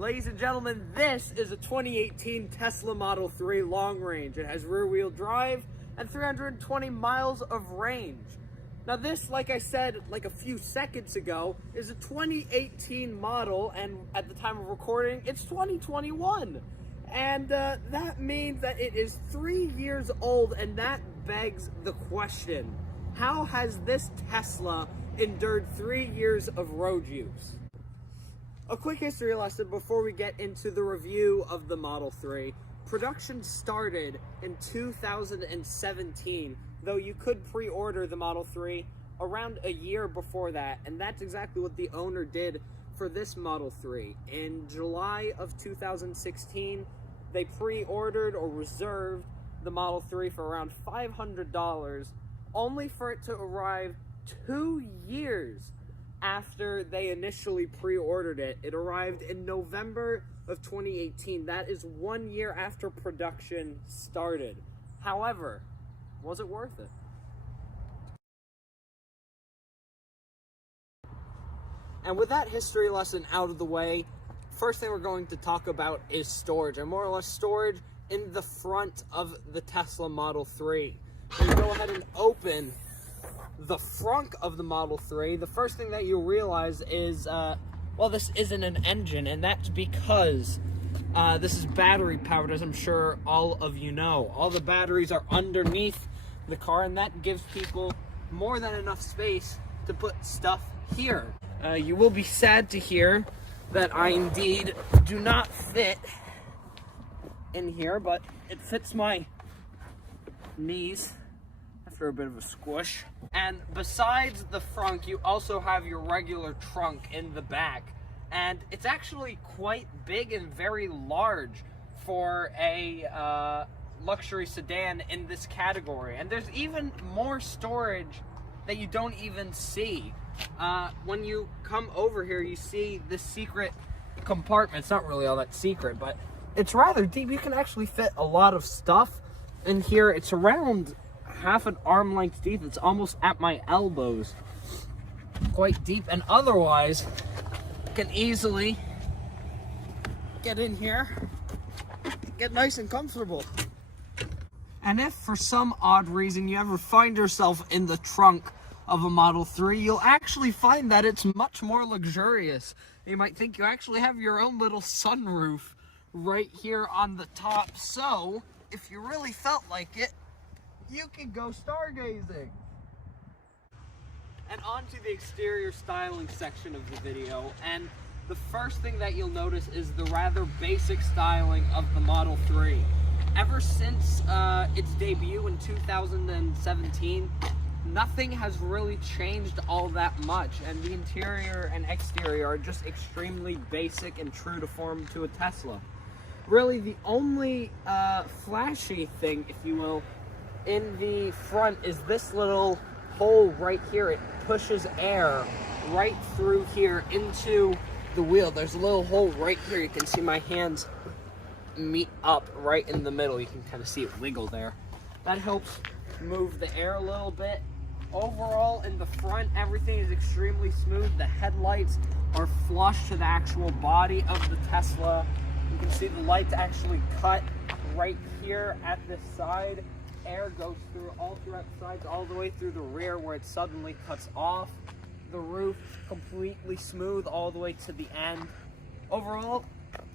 Ladies and gentlemen, this is a 2018 Tesla Model 3 long range. It has rear-wheel drive and 320 miles of range. Now this, like I said like a few seconds ago, is a 2018 model, and at the time of recording, it's 2021. And that means that it is 3 years old, and that begs the question, how has this Tesla endured 3 years of road use? A quick history lesson before we get into the review of the Model 3. Production started in 2017, though you could pre-order the Model 3 around a year before that, and that's exactly what the owner did for this Model 3. In July of 2016, they pre-ordered or reserved the Model 3 for around $500, only for it to arrive 2 years after they initially pre-ordered it. It arrived in November of 2018. That is 1 year after production started. However, was it worth it? And with that history lesson out of the way, first thing we're going to talk about is storage, and more or less storage in the front of the Tesla Model 3. When you go ahead and open the front of the Model 3, the first thing that you'll realize is, well, this isn't an engine, and that's because this is battery powered, as I'm sure all of you know. All the batteries are underneath the car, and that gives people more than enough space to put stuff here. You will be sad to hear that I indeed do not fit in here, but it fits my knees after a bit of a squish. And besides the front, you also have your regular trunk in the back, and it's actually quite big and very large for a luxury sedan in this category. And there's even more storage that you don't even see. When you come over here, you see this secret compartment. It's not really all that secret, but it's rather deep. You can actually fit a lot of stuff in here. It's around half an arm length deep. It's almost at my elbows. Quite deep, and otherwise you can easily get in here, get nice and comfortable. And if for some odd reason you ever find yourself in the trunk of a Model 3, you'll actually find that it's much more luxurious. You might think you actually have your own little sunroof right here on the top, so if you really felt like it, you can go stargazing. And on to the exterior styling section of the video, and the first thing that you'll notice is the rather basic styling of the Model 3. Ever since its debut in 2017, nothing has really changed all that much, and the interior and exterior are just extremely basic and true to form to a Tesla. Really, the only flashy thing, if you will, in the front is this little hole right here. It pushes air right through here into the wheel. There's a little hole right here. You can see my hands meet up right in the middle. You can kind of see it wiggle there. That helps move the air a little bit. Overall, in the front, everything is extremely smooth. The headlights are flush to the actual body of the Tesla. You can see the lights actually cut right here at this side. Air goes through all throughout the sides, all the way through the rear where it suddenly cuts off. The roof completely smooth all the way to the end. Overall,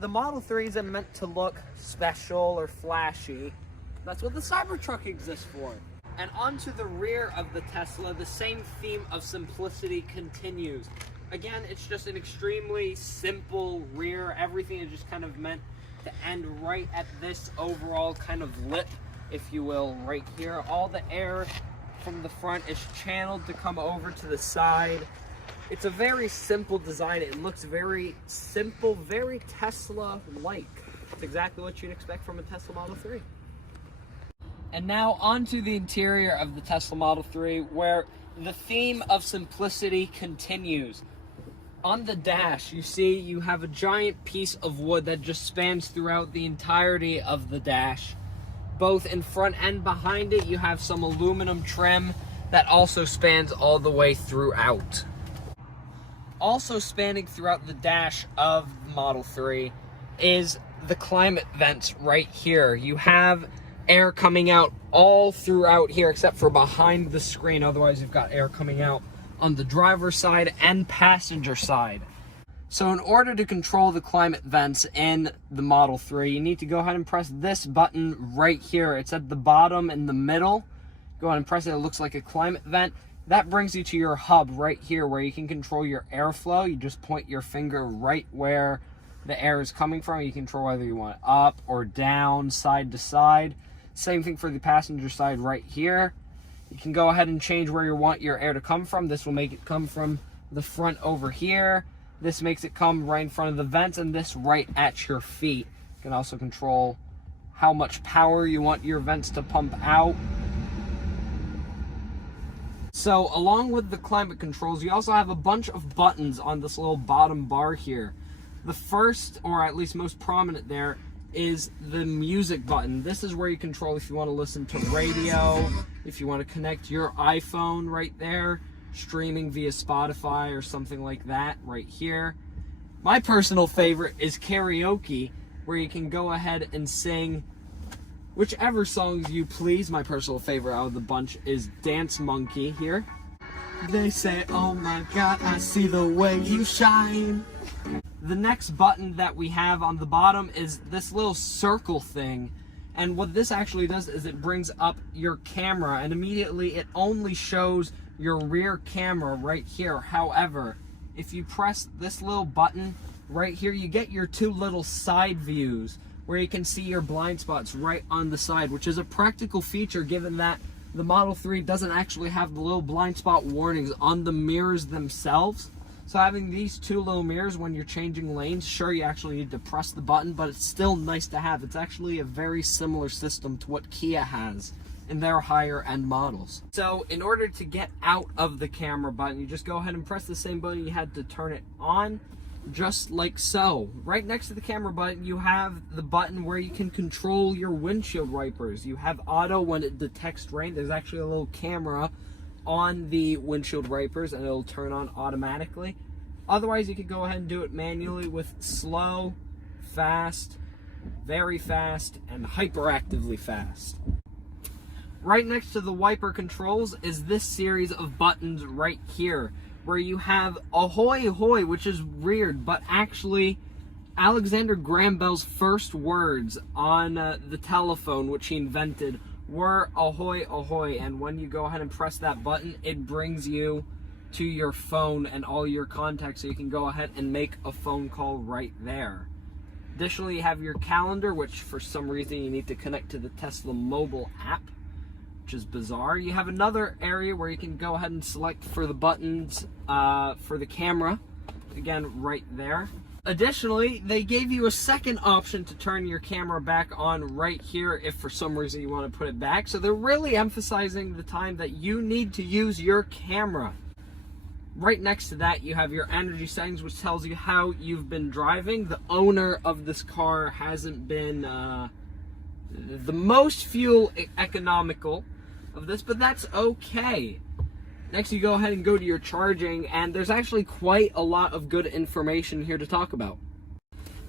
the Model 3 isn't meant to look special or flashy. That's what the Cybertruck exists for. And onto the rear of the Tesla, the same theme of simplicity continues. Again, it's just an extremely simple rear. Everything is just kind of meant to end right at this overall kind of lip, if you will, right here. All the air from the front is channeled to come over to the side. It's a very simple design. It looks very simple, very Tesla-like. It's exactly what you'd expect from a Tesla Model 3. And now onto the interior of the Tesla Model 3, where the theme of simplicity continues. On the dash, you see you have a giant piece of wood that just spans throughout the entirety of the dash. Both in front and behind it, you have some aluminum trim that also spans all the way throughout. also spanning throughout the dash of the Model 3 is the climate vents right here. You have air coming out all throughout here except for behind the screen. Otherwise, you've got air coming out on the driver's side and passenger side. So in order to control the climate vents in the Model 3, you need to go ahead and press this button right here. It's at the bottom in the middle. Go ahead and press it. It looks like a climate vent. That brings you to your hub right here where you can control your airflow. You just point your finger right where the air is coming from. You control whether you want it up or down, side to side. Same thing for the passenger side right here. You can go ahead and change where you want your air to come from. This will make it come from the front over here. This makes it come right in front of the vents, and this right at your feet. You can also control how much power you want your vents to pump out. So along with the climate controls, you also have a bunch of buttons on this little bottom bar here. The first, or at least most prominent there, is the music button. This is where you control if you want to listen to radio, if you want to connect your iPhone right there, streaming via Spotify or something like that right here. My personal favorite is karaoke, where you can go ahead and sing whichever songs you please. My personal favorite out of the bunch is Dance Monkey here. They say, oh my God, I see the way you shine. The next button that we have on the bottom is this little circle thing. And what this actually does is it brings up your camera, and immediately it only shows your rear camera right here. However, if you press this little button right here, you get your two little side views where you can see your blind spots right on the side, which is a practical feature given that the Model 3 doesn't actually have the little blind spot warnings on the mirrors themselves. So having these two little mirrors when you're changing lanes, sure, you actually need to press the button, but it's still nice to have. It's actually a very similar system to what Kia has in their higher end models. So in order to get out of the camera button, you just go ahead and press the same button you had to turn it on, just like so. Right next to the camera button, you have the button where you can control your windshield wipers. You have auto when it detects rain. There's actually a little camera on the windshield wipers and it'll turn on automatically. Otherwise, you could go ahead and do it manually with slow, fast, very fast, and hyperactively fast. Right next to the wiper controls is this series of buttons right here, where you have ahoy ahoy, which is weird, but actually Alexander Graham Bell's first words on the telephone, which he invented, were ahoy ahoy, and when you go ahead and press that button, it brings you to your phone and all your contacts, so you can go ahead and make a phone call right there. Additionally, you have your calendar, which for some reason you need to connect to the Tesla mobile app, which is bizarre. You have another area where you can go ahead and select for the buttons for the camera, again right there. Additionally, they gave you a second option to turn your camera back on right here if for some reason you want to put it back. So they're really emphasizing the time that you need to use your camera. Right next to that, you have your energy settings, which tells you how you've been driving. The owner of this car hasn't been the most fuel economical of this, but that's okay. Next, you go ahead and go to your charging, and there's actually quite a lot of good information here to talk about.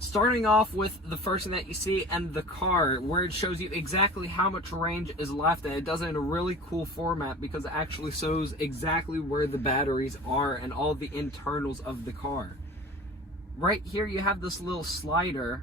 Starting off with the first thing that you see, and the car, where it shows you exactly how much range is left, and it does it in a really cool format because it actually shows exactly where the batteries are and all the internals of the car. Right here, you have this little slider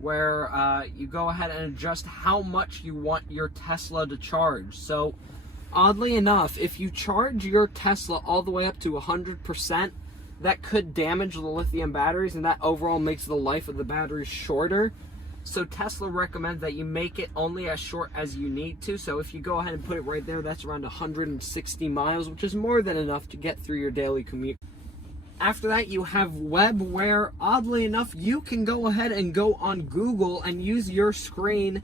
where you go ahead and adjust how much you want your Tesla to charge. So oddly enough, if you charge your Tesla all the way up to 100%, that could damage the lithium batteries, and that overall makes the life of the batteries shorter. So Tesla recommends that you make it only as short as you need to. So if you go ahead and put it right there, that's around 160 miles, which is more than enough to get through your daily commute. After that, you have web, where oddly enough, you can go ahead and go on Google and use your screen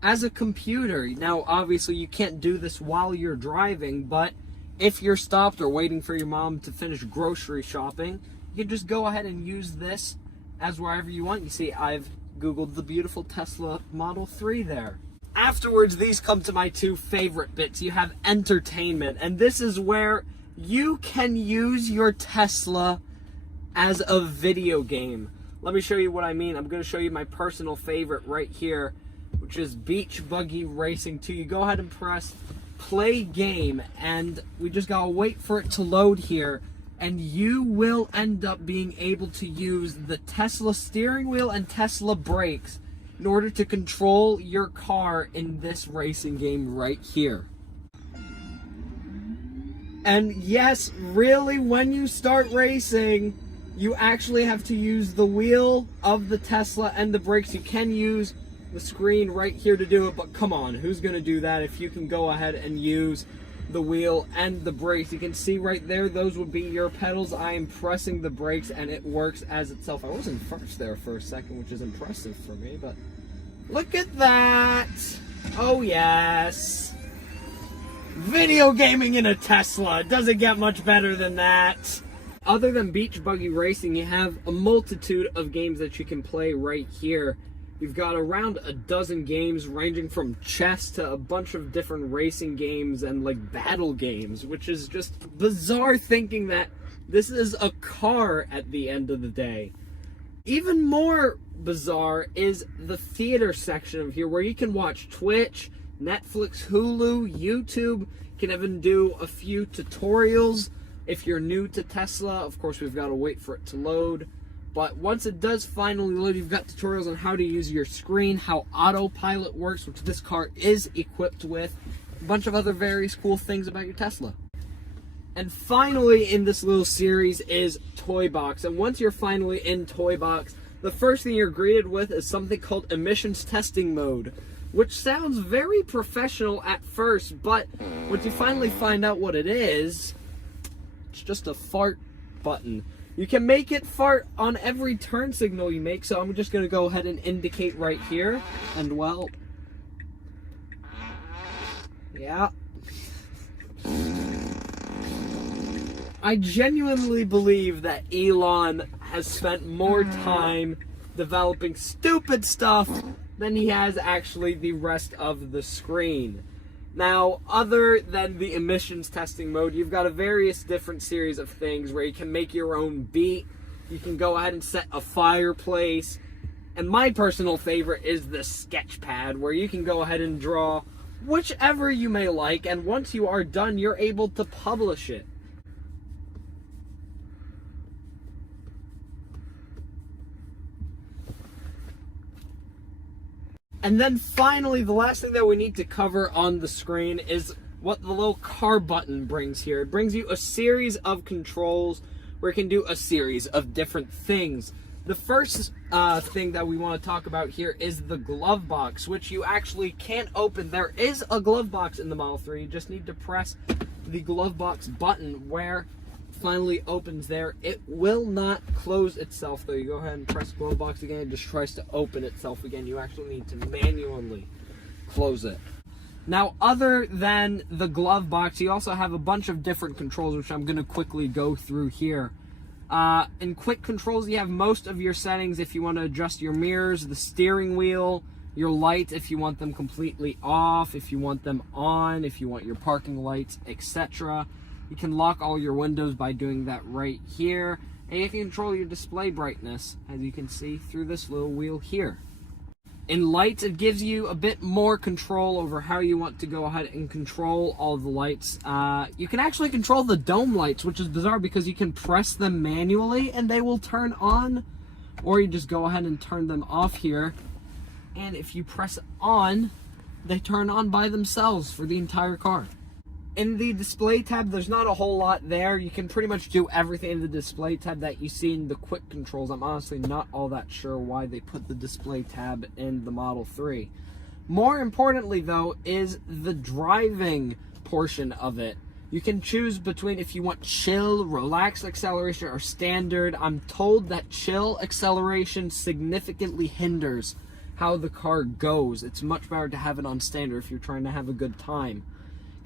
as a computer. Now, obviously, you can't do this while you're driving, but if you're stopped or waiting for your mom to finish grocery shopping, you can just go ahead and use this as wherever you want. You see, I've Googled the beautiful Tesla Model 3 there. Afterwards, these come to my two favorite bits. You have entertainment, and this is where you can use your Tesla as a video game. Let me show you what I mean. I'm going to show you my personal favorite right here, which is Beach Buggy Racing 2. You go ahead and press play game, and we just gotta wait for it to load here, and you will end up being able to use the Tesla steering wheel and Tesla brakes in order to control your car in this racing game right here. And yes, really, when you start racing, you actually have to use the wheel of the Tesla and the brakes. You can use the screen right here to do it, but come on, who's going to do that if you can go ahead and use the wheel and the brakes? You can see right there, those would be your pedals. I am pressing the brakes and it works as itself. I was in first there for a second, which is impressive for me, but look at that. Oh yes. Video gaming in a Tesla. It doesn't get much better than that. Other than Beach Buggy Racing, you have a multitude of games that you can play right here. You've got around a dozen games ranging from chess to a bunch of different racing games and like battle games, which is just bizarre thinking that this is a car at the end of the day. Even more bizarre is the theater section of here, where you can watch Twitch, Netflix, Hulu, YouTube. You can even do a few tutorials if you're new to Tesla. Of course, we've got to wait for it to load. But once it does finally load, you've got tutorials on how to use your screen, how autopilot works, which this car is equipped with, a bunch of other various cool things about your Tesla. And finally in this little series is Toy Box. And once you're finally in Toy Box, the first thing you're greeted with is something called emissions testing mode, which sounds very professional at first, but once you finally find out what it is, it's just a fart button. You can make it fart on every turn signal you make, so I'm just going to go ahead and indicate right here, and well, yeah. I genuinely believe that Elon has spent more time developing stupid stuff than he has actually the rest of the screen. Now, other than the emissions testing mode, you've got a various different series of things where you can make your own beat. You can go ahead and set a fireplace. And my personal favorite is the sketch pad, where you can go ahead and draw whichever you may like. And once you are done, you're able to publish it. And then finally, the last thing that we need to cover on the screen is what the little car button brings here. It brings you a series of controls where it can do a series of different things. The first thing that we want to talk about here is the glove box, which you actually can't open. There is a glove box in the Model 3. You just need to press the glove box button where finally opens there. It will not close itself though. You go ahead and press glove box again, it just tries to open itself again. You actually need to manually close it. Now, other than the glove box, you also have a bunch of different controls, which I'm going to quickly go through here. In quick controls, you have most of your settings if you want to adjust your mirrors, the steering wheel, your lights if you want them completely off, if you want them on, if you want your parking lights, etc. You can lock all your windows by doing that right here. And you can control your display brightness, as you can see through this little wheel here. In lights, it gives you a bit more control over how you want to go ahead and control all the lights. You can actually control the dome lights, which is bizarre because you can press them manually and they will turn on. Or you just go ahead and turn them off here. And if you press on, they turn on by themselves for the entire car. In the display tab, there's not a whole lot there. You can pretty much do everything in the display tab that you see in the quick controls. I'm honestly not all that sure why they put the display tab in the Model 3. More importantly, though, is the driving portion of it. You can choose between if you want chill, relaxed acceleration, or standard. I'm told that chill acceleration significantly hinders how the car goes. It's much better to have it on standard if you're trying to have a good time.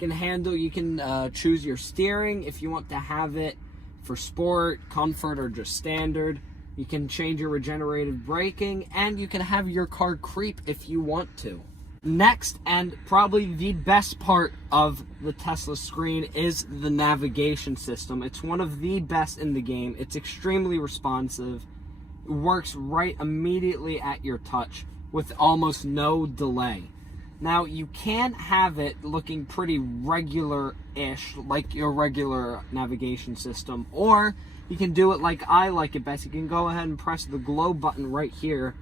You can choose your steering if you want to have it for sport, comfort, or just standard. You can change your regenerative braking, and you can have your car creep if you want to. Next, and probably the best part of the Tesla screen, is the navigation system. It's one of the best in the game. It's extremely responsive. It works right immediately at your touch with almost no delay. Now, you can have it looking pretty regular-ish, like your regular navigation system, or you can do it like I like it best. You can go ahead and press the glow button right here.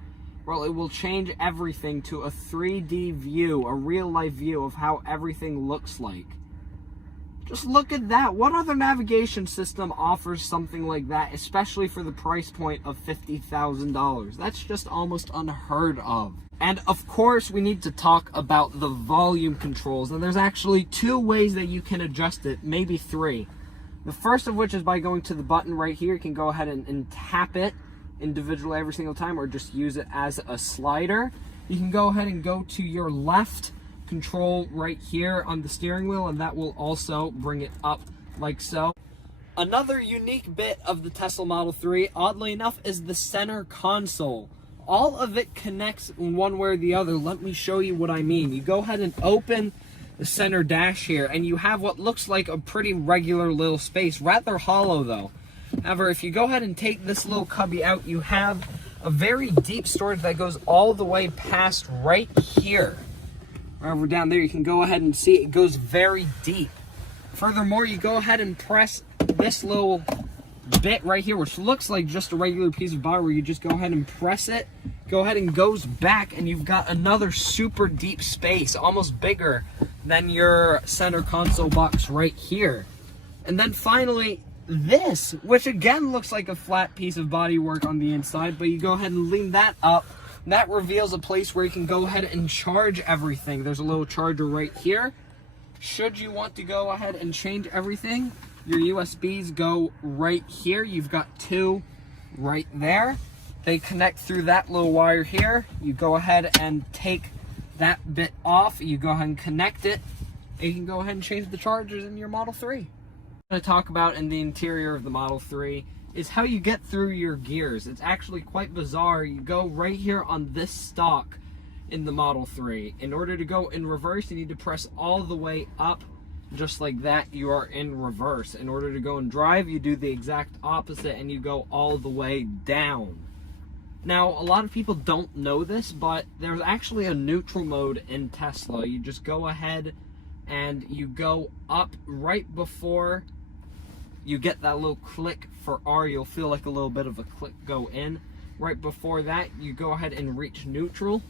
Well, it will change everything to a 3D view, a real-life view of how everything looks like. Just look at that. What other navigation system offers something like that, especially for the price point of $50,000? That's just almost unheard of. And of course, we need to talk about the volume controls. And there's actually 2 ways that you can adjust it, maybe 3. The first of which is by going to the button right here. You can go ahead and tap it individually every single time, or just use it as a slider. You can go ahead and go to your left control right here on the steering wheel, and that will also bring it up like so. Another unique bit of the Tesla Model 3, oddly enough, is the center console. All of it connects in one way or the other. Let me show you what I mean. You go ahead and open the center dash here, and you have what looks like a pretty regular little space, rather hollow though. However, if you go ahead and take this little cubby out, you have a very deep storage that goes all the way past right here. Over down there, you can go ahead and see it goes very deep. Furthermore, you go ahead and press this little bit right here, which looks like just a regular piece of bar, where you just go ahead and press it, go ahead and goes back, and you've got another super deep space, almost bigger than your center console box right here. And then finally, this, which again looks like a flat piece of bodywork on the inside, but you go ahead and lean that up. That reveals a place where you can go ahead and charge everything. There's a little charger right here. Should you want to go ahead and change everything, your USBs go right here. You've got 2 right there. They connect through that little wire here. You go ahead and take that bit off. You go ahead and connect it, and you can go ahead and change the chargers in your Model 3. To talk about in the interior of the Model 3 is how you get through your gears. It's actually quite bizarre. You go right here on this stalk in the Model 3. In order to go in reverse, you need to press all the way up. Just like that, you are in reverse. In order to go and drive, you do the exact opposite, and you go all the way down. Now, a lot of people don't know this, but there's actually a neutral mode in Tesla. You just go ahead and you go up right before you get that little click for R. You'll feel like a little bit of a click go in. Right before that, you go ahead and reach neutral.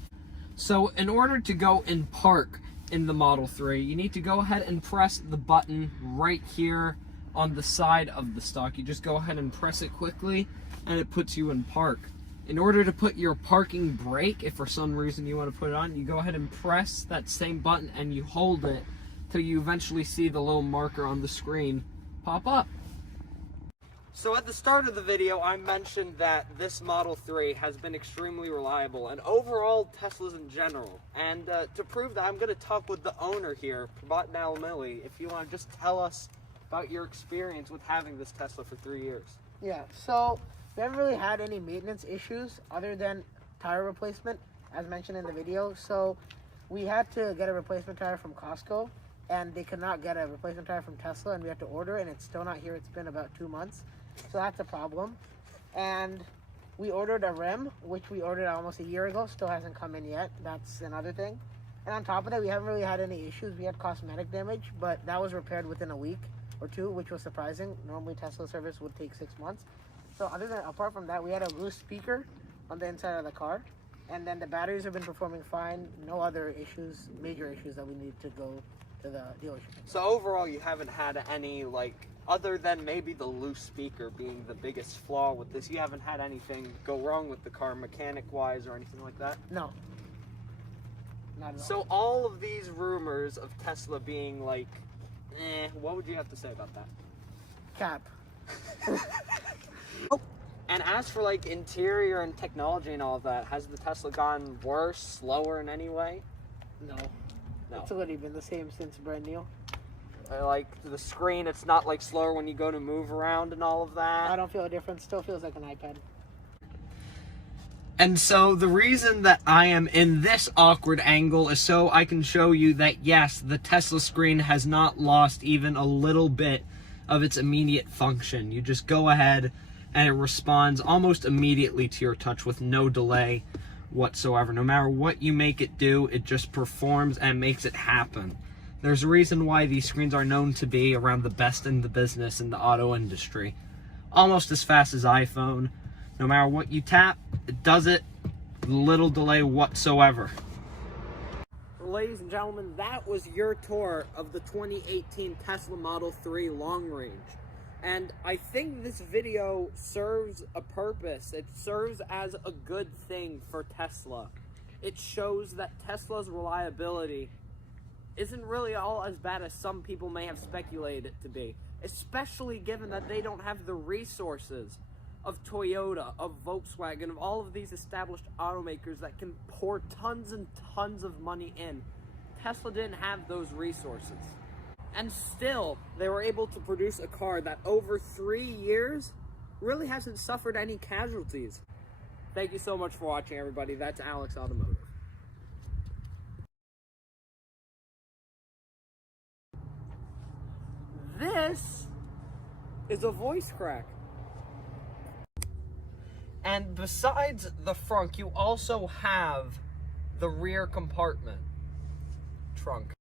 So in order to go in park in the Model 3, you need to go ahead and press the button right here on the side of the stock. You just go ahead and press it quickly, and it puts you in park. In order to put your parking brake, if for some reason you want to put it on, you go ahead and press that same button and you hold it till you eventually see the little marker on the screen pop up. So at the start of the video, I mentioned that this Model 3 has been extremely reliable, and overall Teslas in general. And to prove that, I'm going to talk with the owner here, Compartment Millie, if you want to just tell us about your experience with having this Tesla for 3 years. Yeah, so we haven't really had any maintenance issues other than tire replacement, as mentioned in the video. So we had to get a replacement tire from Costco, and they could not get a replacement tire from Tesla, and we had to order it, and it's still not here. It's been about 2 months. So that's a problem. And we ordered a rim, which we ordered almost a year ago. Still hasn't come in yet. That's another thing. And on top of that, we haven't really had any issues. We had cosmetic damage, but that was repaired within a week or 2, which was surprising. Normally Tesla service would take 6 months. So apart from that, we had a loose speaker on the inside of the car. And then the batteries have been performing fine. No other issues, major issues that we need to go to the dealership. So overall, you haven't had any, other than maybe the loose speaker being the biggest flaw with this, you haven't had anything go wrong with the car mechanic-wise or anything like that? No. Not at all. So all of these rumors of Tesla being what would you have to say about that? Cap. And as for interior and technology and all of that, has the Tesla gotten worse, slower in any way? No. No. It's already been the same since brand new. The screen, it's not slower when you go to move around and all of that? I don't feel a difference. Still feels like an iPad. And so the reason that I am in this awkward angle is so I can show you that yes, the Tesla screen has not lost even a little bit of its immediate function. You just go ahead and it responds almost immediately to your touch with no delay whatsoever. No matter what you make it do, it just performs and makes it happen. There's a reason why these screens are known to be around the best in the business in the auto industry. Almost as fast as iPhone. No matter what you tap, it does it, little delay whatsoever. Ladies and gentlemen, that was your tour of the 2018 Tesla Model 3 long range. And I think this video serves a purpose. It serves as a good thing for Tesla. It shows that Tesla's reliability isn't really all as bad as some people may have speculated it to be, especially given that they don't have the resources of Toyota, of Volkswagen, of all of these established automakers that can pour tons and tons of money in. Tesla didn't have those resources. And still, they were able to produce a car that over 3 years really hasn't suffered any casualties. Thank you so much for watching, everybody. That's Alex Automotive. This is a voice crack. And besides the front, you also have the rear compartment trunk.